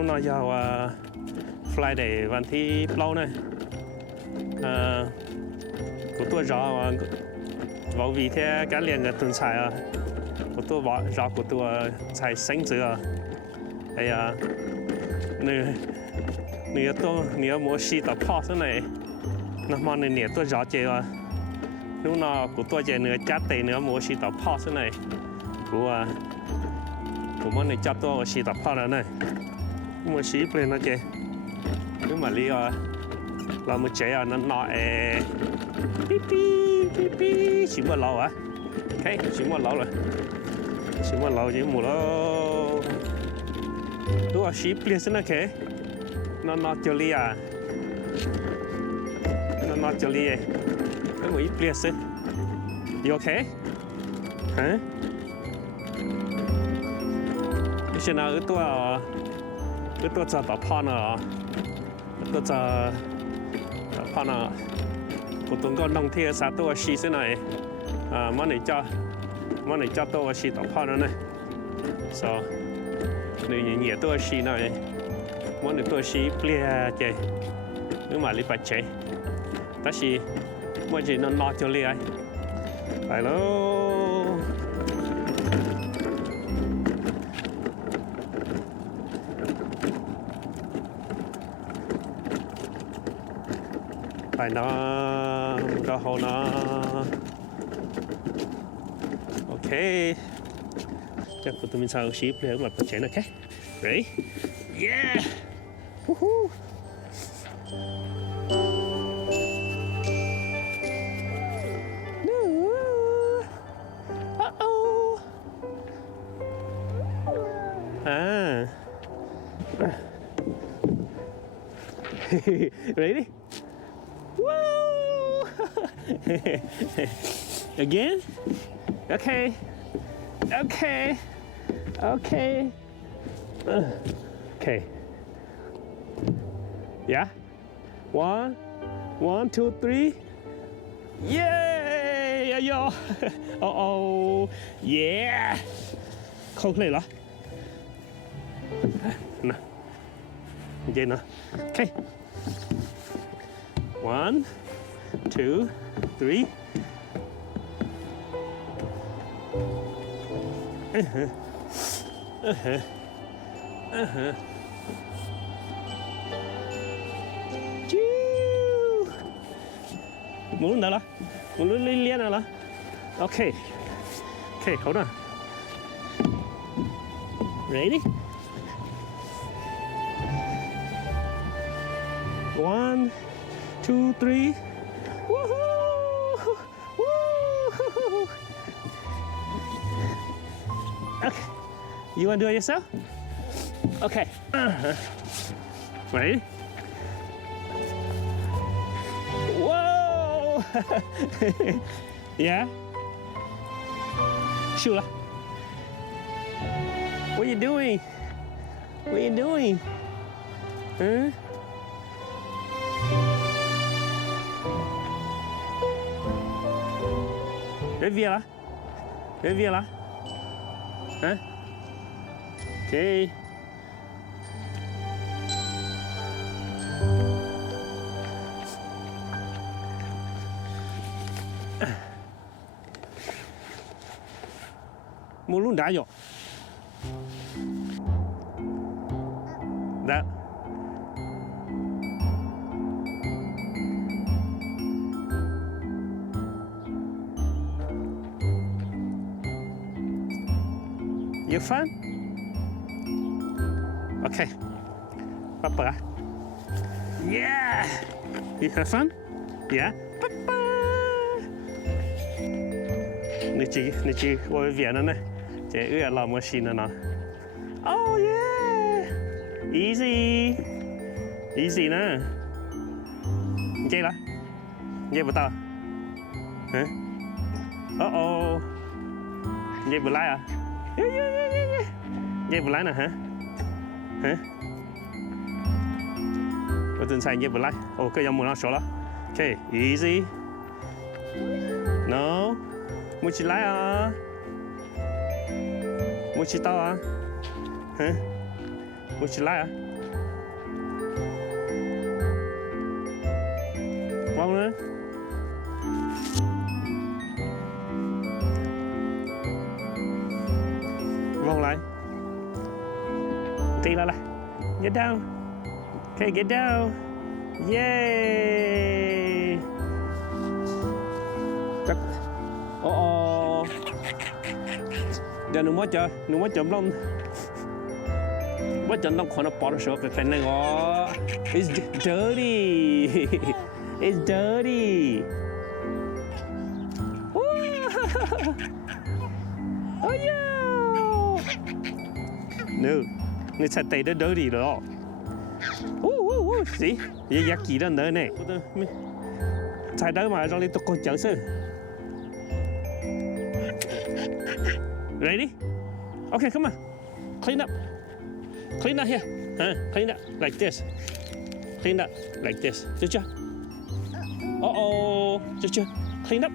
lúc nào giờ Friday วันที่เปล่าเนี่ยกูตัวรอว่าวิธีการเรียนกับตุนชายกูตัวรอกูตัวชายสิงจือไอ้你莫洗到泡上来，那么你多热些如果古多些你家底你莫洗到泡上来，我们你家多洗到泡了呢，莫洗不那些，如果你เราไม่เจอนั่นปิ๊บชิมว่าเราโอเคชิมว่าเราเลยชิมว่าเราจะหมดแล้วดูว่าชิปเปลี่ยนสินะแค่นอนเจอรี่นอนเจอรี่เฮ้ยเปลี่ยนสิ you okay ฮะที่ฉันตัวจะต่อพ่อเนาะตัวจะพอนะกูต้องก็น้องเที่ยวสาตัวชีสิหน่อยมันไหนจะตัวชีต่อพอนั่นนะ so 你ตัวชีหน่อยมันตัวชีเปลี่ยนใจหรือมาลิปัจเจแต่ชีมันจะนอนจะเลี้ยไปแล้วไปนะก็好นะโอเคจะกูต้องมีสาวชีพเลยแบบเฉยๆนะแค่ ready yeah ฮู้ฮู้ready Woo! Again? Okay. Okay. Okay. Okay. Yeah. 1, 2, 3. Yay! Yo. Oh. Yeah. เข้าเลยเหรอนะเย็นนะ Okay. 1, 2, 3. Muốn nào là? Muốn liên nào là? Ok. Ok, hold on. Ready? 1, 2, 3. Woohoo! Woo! Okay. You want to do it yourself? Okay. Ready? Whoa! Yeah? Sure. What are you doing? What are you doing? Huh? Revira. Revira. Hả? Ok. Mua luôn đã rồi. Đã. You fun? Okay. Papa. Yeah. You have fun? Yeah. Papa. Nè chị ngồi viện nữa này. Chị ưa làm machine nữa. Oh yeah. Easy. Easy nè. Chơi là. Chơi bữa tao. Hả? Oh. Chơi bữa lại à? Yeah. Dây vừa lái nè hả? Hả? Ở trên sàn dây vừa lái. Ok, dòng mùa nó số đó. Ok, easy. No. Muốn chị lái à? Muốn chị tao à? Hả? Muốn chị lái à? Vòng nữa. Vòng lại. Tí lại. Get down. Okay, get down. Yay. Giờ nó mới chậm lông. Mới chậm lông còn nó bỏ được cái này ngó. It's dirty. It's dirty. Oh yeah. No, nó sẽ tay nó dirty rồi. See, ये यार कीड़ा न ने, trái đất mà rồi tôi coi chẳng sự. Ready? Okay, come on. Clean up. Clean up here. Clean up like this. Clean up like this. Được chưa? Uh-oh. Được chưa? Clean up.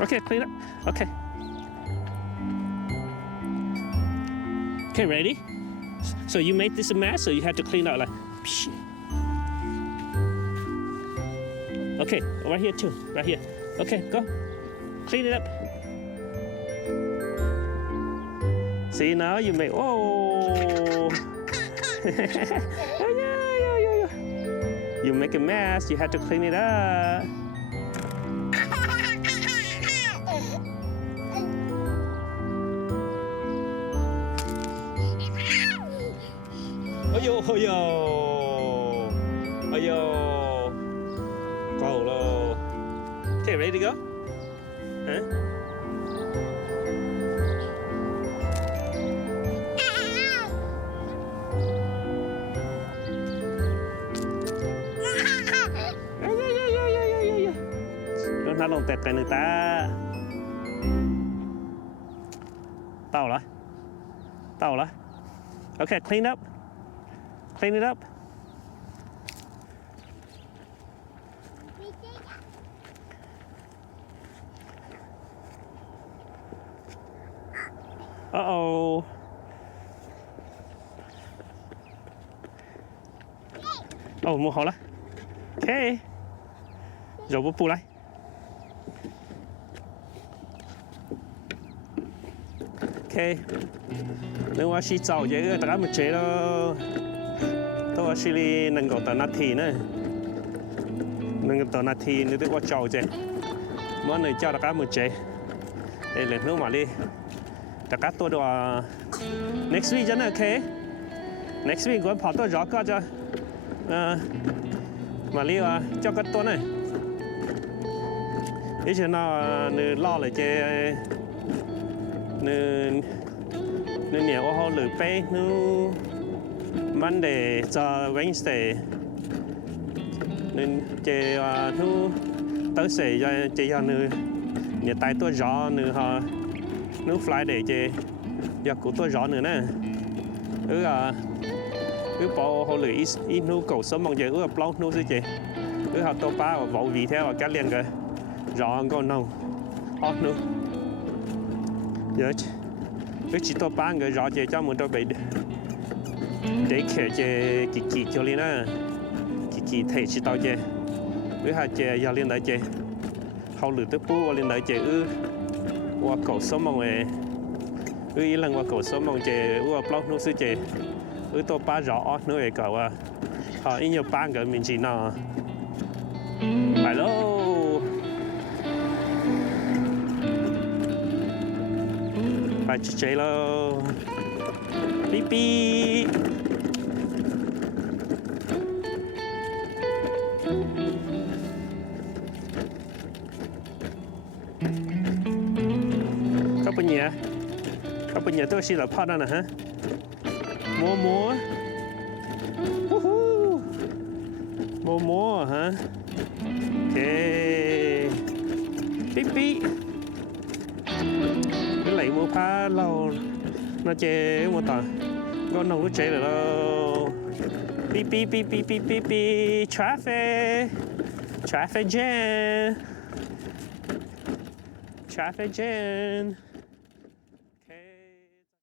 Okay, clean up. Okay. Okay, ready? So you made this a mess, so you have to clean up like. Okay, right here too. Right here. Okay, go. Clean it up. See now you make. Oh. You make a mess. You have to clean it up. Ôi yo. Cầu lô. Okay, ready to go? Huh? Nó lồng tẹt cái người ta. Tao là. Okay, clean up. Clean it up. Uh-oh. Oh, mua hổ lá. Okay. Rồi bố pu lại. Okay. Nếu mà chỉ找一个大家们接咯。tôi xử lý nâng cầu tàu nát thì nữa nâng cầu tàu nát thì nữa tôi có chầu chứ món này cho các một chế đây là nước mà đi các tôi đồ next week cho nó ok next week có跑tôi rõ có cho mà đi cho các tôi này ý cho nó nữ lo lại chứ nữ nhiều ô hô lử bê nữ Monday cho Wednesday nên chơi thu tới sẽ chơi cho nữ nhà tay tôi rõ nữ họ nữ Friday chơi giờ của tôi rõ nữa nè bỏ họ lười ít nữ cầu sớm mong chơi blow nữ sẽ chơi họ tôi ba và vỗ vị theo và các liền cái rõ con nông hot nữ giờ chỉ tôi ba người rõ chơi cho một đôi bị để kể chơi kỳ cho lên á kỳ thể chỉ tao chơi hai chơi giờ lên đấy chơi hậu lửa tới pu lên đấy chơi qua cầu sớm mong về ý lần qua cầu sớm mong chơi qua block nó sẽ chơi tôi ba rõ nữa về cầu họ ít nhiều ba người mình chỉ nào phải đâu phải chơi lo pi pi các bạn nhớ tôi xin là phát ra nè hả mua hả ok pi pi cái lấy mua phá lâu nó chơi một tờ con nông nó chơi rồi đâu pi pi pi pi pi pi pi traffic jam